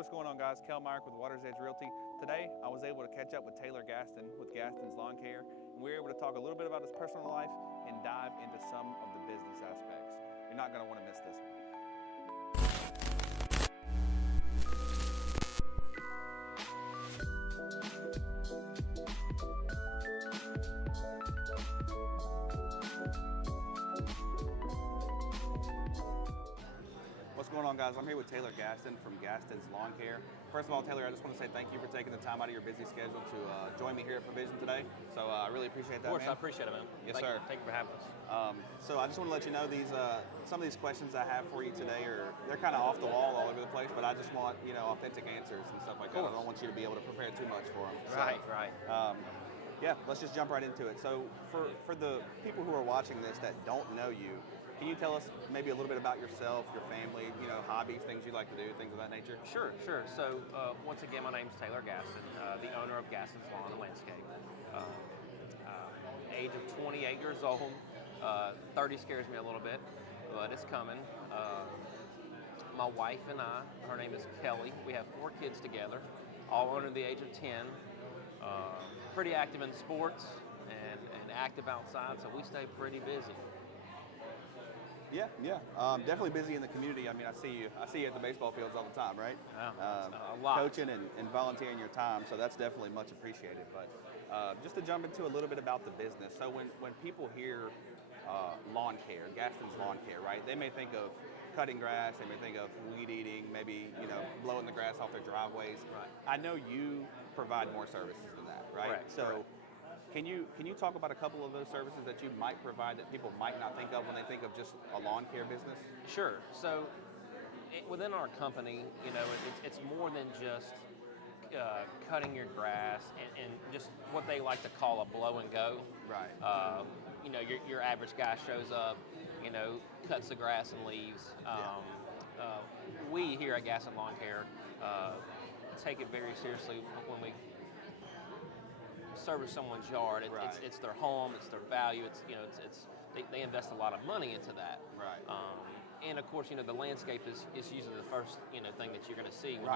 what's going on, guys? Cale with Water's Edge Realty. Today, I was able to catch up with Taylor Gaston with Gaston's Lawn Care, and we were able to talk a little bit about his personal life and dive into some of the business aspects. You're not going to want to miss this one. What's going on, guys? I'm here with Taylor Gaston from Gaston's Lawn Care. First of all, Taylor, I just want to say thank you for taking the time out of your busy schedule to join me here at Provision today. So I really appreciate that, Of course, man. I appreciate it, man. Yes, sir. Thank you for having us. So I just want to let you know these some of these questions I have for you today they're kind of off the wall all over the place, but I just want authentic answers and stuff like that. I don't want you to be able to prepare too much for them. Right. Yeah, let's just jump right into it. So for the people who are watching this that don't know you, can you tell us maybe a little bit about yourself, your family, hobbies, things you like to do, things of that nature? Sure. So once again, my name's Taylor Gaston, the owner of Gaston's Lawn and Landscape. Age of 28 years old. 30 scares me a little bit, but it's coming. My wife and I, her name is Kelly. We have 4 kids together, all under the age of 10. Pretty active in sports and active outside, so we stay pretty busy. Yeah. Definitely busy in the community. I mean, I see you at the baseball fields all the time, right? A lot. Coaching and volunteering your time, so that's definitely much appreciated. But just to jump into a little bit about the business. So when people hear lawn care, Gaston's Lawn Care, right? They may think of cutting grass, they may think of weed eating, maybe blowing the grass off their driveways. Right. I know you provide more services than that, right? Correct. So. Correct. Can you talk about a couple of those services that you might provide that people might not think of when they think of just a lawn care business? Sure. So within our company, it's more than just cutting your grass and just what they like to call a blow and go. Right. Your average guy shows up, cuts the grass and leaves. We here at Gaston Lawn Care take it very seriously when we service someone's yard. It's their home, it's their value. They invest a lot of money into that. Right. And of course, the landscape is usually the first thing that you're going to see when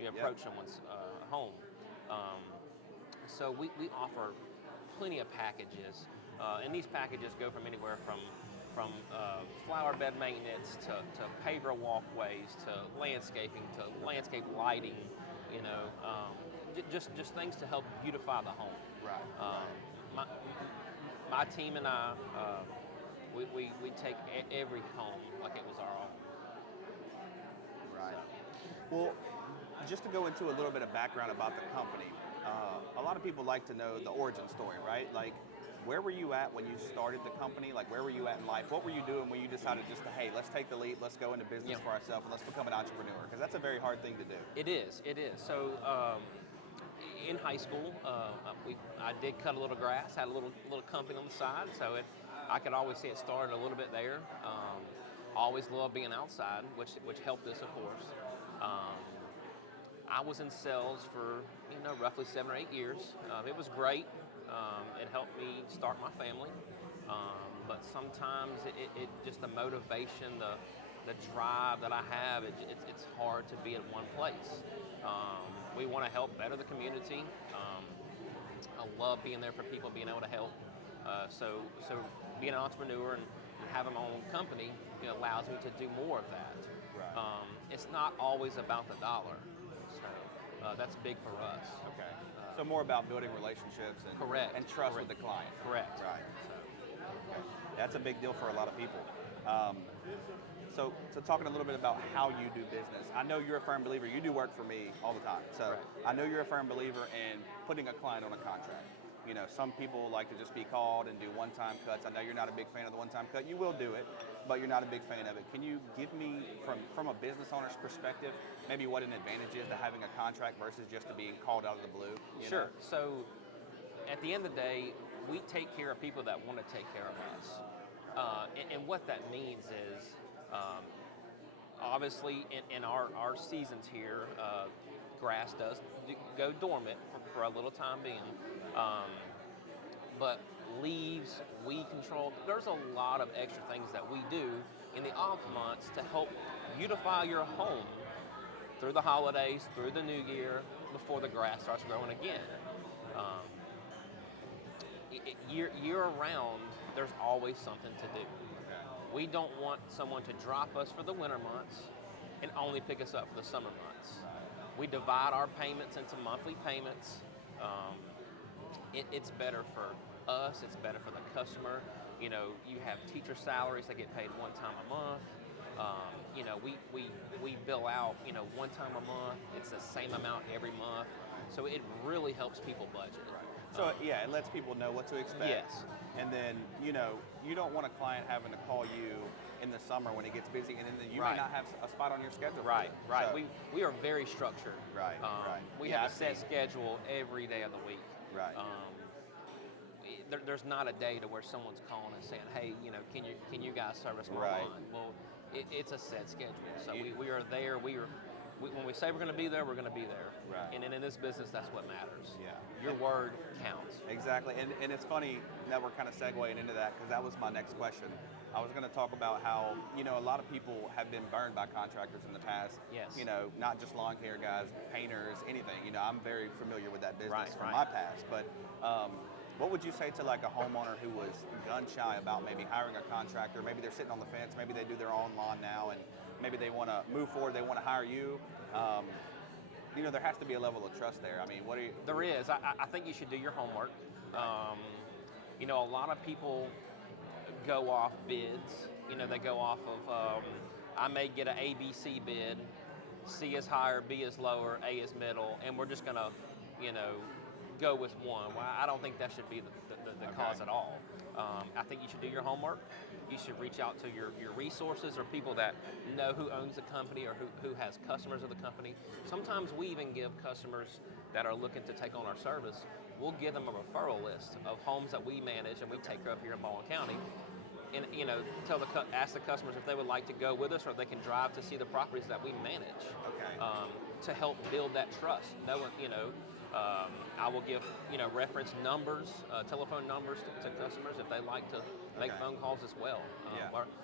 you approach someone's home. So we offer plenty of packages, and these packages go from anywhere from flower bed maintenance to paver walkways to landscaping to landscape lighting. Just things to help beautify the home. Right. My team and I, we take every home like it was our own. Right. Well, just to go into a little bit of background about the company, a lot of people like to know the origin story, right? Like, where were you at when you started the company? Like, where were you at in life? What were you doing when you decided just to, hey, let's take the leap, let's go into business for ourselves, and let's become an entrepreneur? Because that's a very hard thing to do. It is. So, in high school, I did cut a little grass, had a little company on the side, so I could always see it started a little bit there. Always loved being outside, which helped us, of course. I was in sales for roughly 7 or 8 years. It was great. It helped me start my family, but sometimes it just the motivation, the drive that I have, it's hard to be in one place. We want to help better the community. I love being there for people, being able to help. So being an entrepreneur and having my own company allows me to do more of that. Right. It's not always about the dollar. So that's big for us. Okay. So more about building relationships and correct. And trust Correct. with the client. Correct. Right. Okay. That's a big deal for a lot of people. So talking a little bit about how you do business. I know you're a firm believer. You do work for me all the time. So right. I know you're a firm believer in putting a client on a contract. Some people like to just be called and do one-time cuts. I know you're not a big fan of the one-time cut. You will do it, but you're not a big fan of it. Can you give me, from a business owner's perspective, maybe what an advantage is to having a contract versus just to being called out of the blue? Sure. So at the end of the day, we take care of people that want to take care of us. And what that means is, obviously in our seasons here, grass does go dormant for a little time being. But leaves, weed control, there's a lot of extra things that we do in the off months to help beautify your home through the holidays, through the new year, before the grass starts growing again. Um, year round, there's always something to do. We don't want someone to drop us for the winter months and only pick us up for the summer months. We divide our payments into monthly payments. It's better for us. It's better for the customer. You know, you have teacher salaries that get paid one time a month. You know, we bill out, you know, one time a month. It's the same amount every month. So it really helps people budget. So yeah, it lets people know what to expect. Yes. And then, you know, you don't want a client having to call you in the summer when it gets busy, and then you may not have a spot on your schedule. Right. So, We are very structured. Right. We have a set schedule every day of the week. Right. There's not a day to where someone's calling and saying, hey, you know, can you guys service my lawn? Well, it's a set schedule. So we are there. When we say we're going to be there, we're going to be there. Right. And in this business, that's what matters. Yeah. Your word counts. Exactly. And it's funny that we're kind of segueing into that, because that was my next question. I was going to talk about how, you know, a lot of people have been burned by contractors in the past. Yes. You know, not just lawn care guys, painters, anything. You know, I'm very familiar with that business from my past. But what would you say to like a homeowner who was gun shy about maybe hiring a contractor? Maybe they're sitting on the fence. Maybe they do their own lawn now, and maybe they want to move forward. They want to hire you. You know, there has to be a level of trust there. I mean, what do you? There is. I think you should do your homework. You know, a lot of people go off bids. You know, they go off of, I may get an ABC bid, C is higher, B is lower, A is middle, and we're just going to, you know, go with one. Well, I don't think that should be the cause at all. I think you should do your homework. You should reach out to your resources or people that know who owns the company or who has customers of the company. Sometimes we even give customers that are looking to take on our service, we'll give them a referral list of homes that we manage and we take care of here in Baldwin County. And, you know, ask the customers if they would like to go with us, or they can drive to see the properties that we manage. To help build that trust. No one, you know, I will give, you know, reference numbers, telephone numbers to customers if they like to make phone calls as well.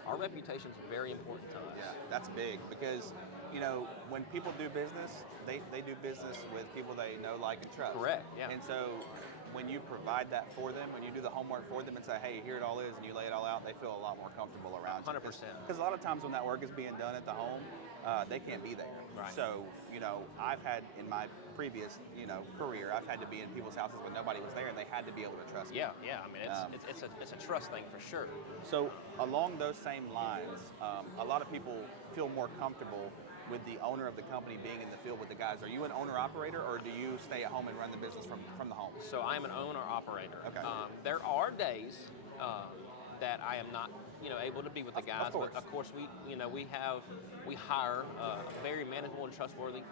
Our reputation is very important to us. Yeah, that's big, because, you know, when people do business, they do business with people they know, like, and trust. Correct, yeah. And so when you provide that for them, when you do the homework for them and say, hey, here it all is, and you lay it all out, they feel a lot more comfortable around you. 100%. Because a lot of times when that work is being done at the home, they can't be there. Right. So, you know, I've had in my previous, you know, career, I've had to be in people's houses when nobody was there, and they had to be able to trust me. Yeah. I mean, it's a trust thing for sure. So along those same lines, a lot of people feel more comfortable with the owner of the company being in the field with the guys. Are you an owner-operator, or do you stay at home and run the business from the home? So I am an owner-operator. Okay. There are days that I am not, you know, able to be with the guys. Of course. But of course, we hire very manageable and trustworthy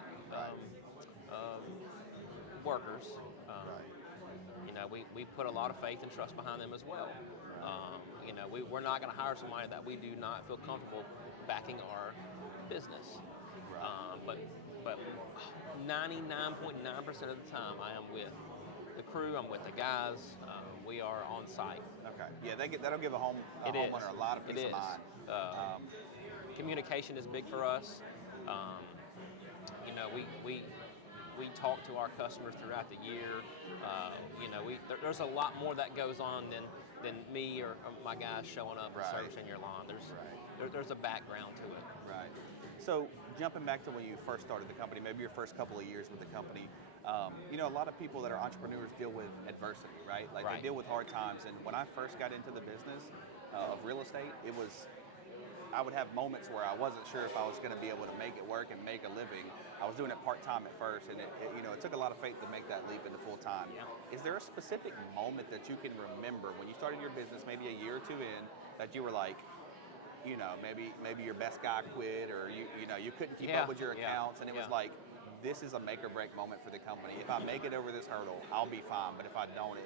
workers. You know, we put a lot of faith and trust behind them as well. You know, we're not going to hire somebody that we do not feel comfortable backing our business. But 99.9% of the time, I am with the crew. I'm with the guys. We are on site. Okay. Yeah, that'll give a homeowner a lot of peace of mind. Communication is big for us. You know, we talk to our customers throughout the year. You know, there's a lot more that goes on than me or my guys showing up and servicing your lawn. There's a background to it. Right. So jumping back to when you first started the company, maybe your first couple of years with the company, you know, a lot of people that are entrepreneurs deal with adversity, right? Like they deal with hard times. And when I first got into the business of real estate, I would have moments where I wasn't sure if I was going to be able to make it work and make a living. I was doing it part-time at first, and it took a lot of faith to make that leap into full-time. Yeah. Is there a specific moment that you can remember when you started your business, maybe a year or two in, that you were like, you know, maybe your best guy quit, or you couldn't keep up with your accounts, and it was like, this is a make or break moment for the company. If I make it over this hurdle, I'll be fine. But if I don't,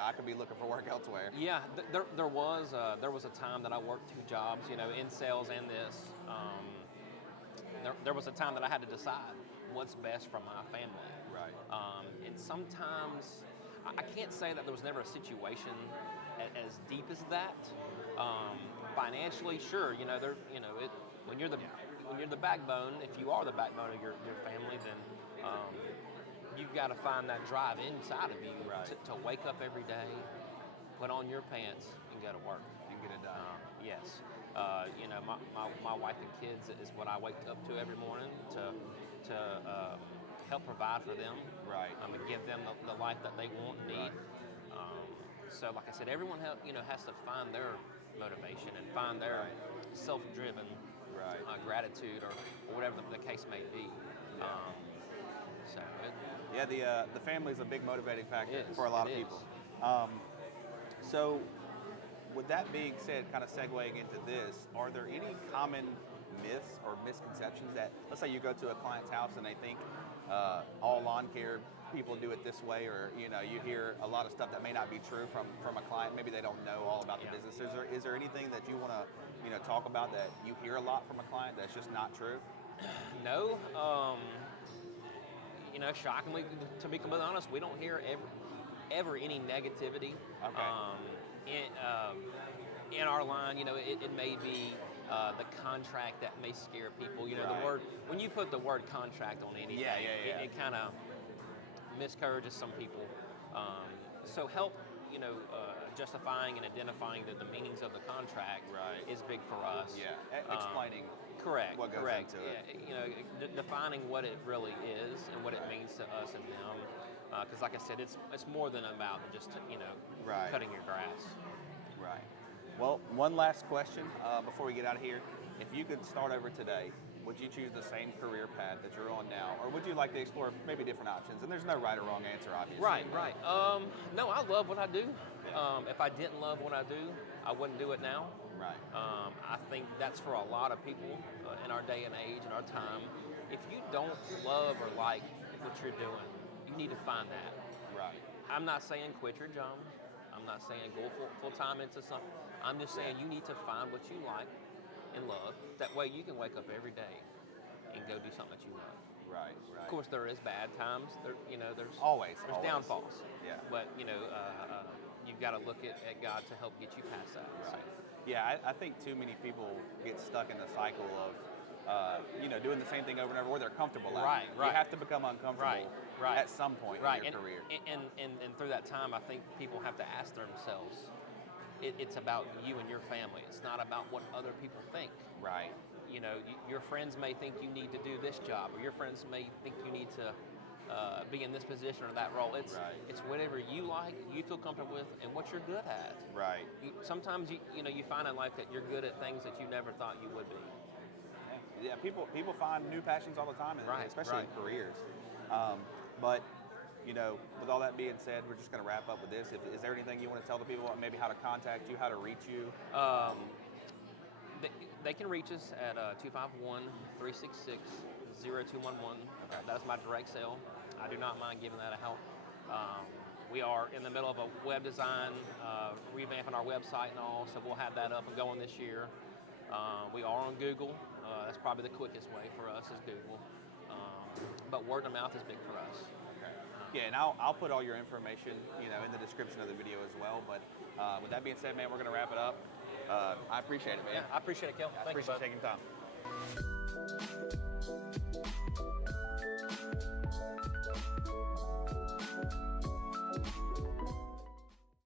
I could be looking for work elsewhere. Yeah, there was a time that I worked 2 jobs, you know, in sales and this. There was a time that I had to decide what's best for my family. Right. And sometimes I can't say that there was never a situation as deep as that. Financially, sure, when you're when you're the backbone, if you are the backbone of your family, then you've got to find that drive inside of you to wake up every day, put on your pants, and go to work. And get it done. Yes. You know, my wife and kids is what I wake up to every morning to help provide for them. Right. And give them the life that they want and need. So, like I said, everyone has to find their motivation and find their self-driven gratitude or whatever the case may be. The family is a big motivating factor for a lot of people. So, with that being said, kind of segueing into this, are there any common myths or misconceptions that, let's say you go to a client's house and they think all lawn care people do it this way, or you hear a lot of stuff that may not be true from a client. Maybe they don't know all about the business. Is there anything that you want to talk about that you hear a lot from a client that's just not true? No. Shockingly, to be completely honest, we don't hear ever any negativity. In our line, it may be the contract that may scare people. The word, when you put the word contract on anything, it kind of miscourages some people. So help, justifying and identifying the meanings of the contract is big for us. Yeah, explaining. Correct. What goes into it. Defining what it really is and what it means to us and them. Because, like I said, it's more than about just cutting your grass. Right. Well, one last question before we get out of here. If you could start over today, would you choose the same career path that you're on now, or would you like to explore maybe different options? And there's no right or wrong answer, obviously. Right. No, I love what I do. If I didn't love what I do, I wouldn't do it now. Right. I think that's for a lot of people in our day and age and our time. If you don't love or like what you're doing, you need to find that. Right. I'm not saying quit your job. I'm not saying go full time into something. I'm just saying you need to find what you like and love. That way you can wake up every day and go do something that you love. Right. Of course, there is bad times. There's always downfalls. Yeah. But you've got to look at God to help get you past that. Right. Yeah, I think too many people get stuck in the cycle of doing the same thing over and over, or they're comfortable at. Right. You have to become uncomfortable at some point in your career. And through that time, I think people have to ask themselves, it's about you and your family. It's not about what other people think. Right. Your friends may think you need to do this job, or your friends may think you need to be in this position or that role. It's whatever you like, you feel comfortable with, and what you're good at. Right. Sometimes you find in life that you're good at things that you never thought you would be. Yeah, people find new passions all the time, especially in careers. But with all that being said, we're just going to wrap up with this. Is there anything you want to tell the people, maybe how to contact you, how to reach you? They can reach us at 251-366-0211. That's my direct cell. I do not mind giving that a help. We are in the middle of a web design, revamping our website and all, so we'll have that up and going this year. We are on Google. That's probably the quickest way for us is Google. But word of mouth is big for us. Yeah, and I'll put all your information, in the description of the video as well. But with that being said, man, we're going to wrap it up. I appreciate it, man. Yeah, I appreciate it, Kel. I appreciate you taking time.